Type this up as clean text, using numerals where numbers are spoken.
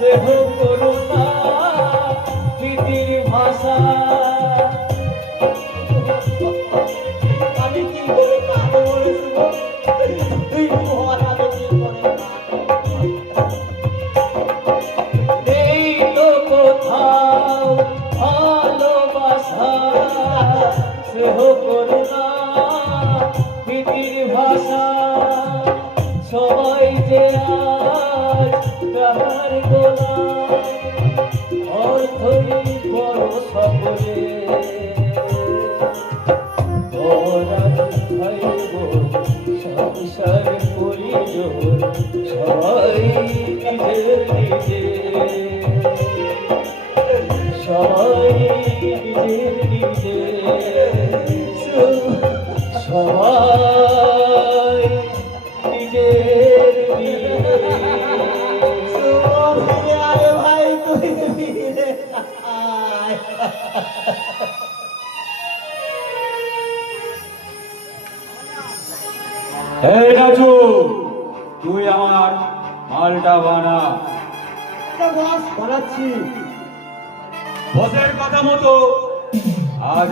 স্নেহ করুণা প্রীতির ভাষা। আমি কি করে কাঁদে বলেছি তুই মহারাজে কি করে এই তো কোথাও ভালোবাসা স্নেহ করুণা প্রীতির ভাষা। সবাই যে আজ তাহার গোলাম অর্থই বড় সকলে। সংসার করিল সবাই নিজের নিজে, সবাই নিজের নিজে, সবাই নিজের নিজে। আরে ভাই তুই ফিরে আয়। এই রাজু, তুই আমার মালটা বানা। বস বানাচ্ছি। বসের কথা মতো আজ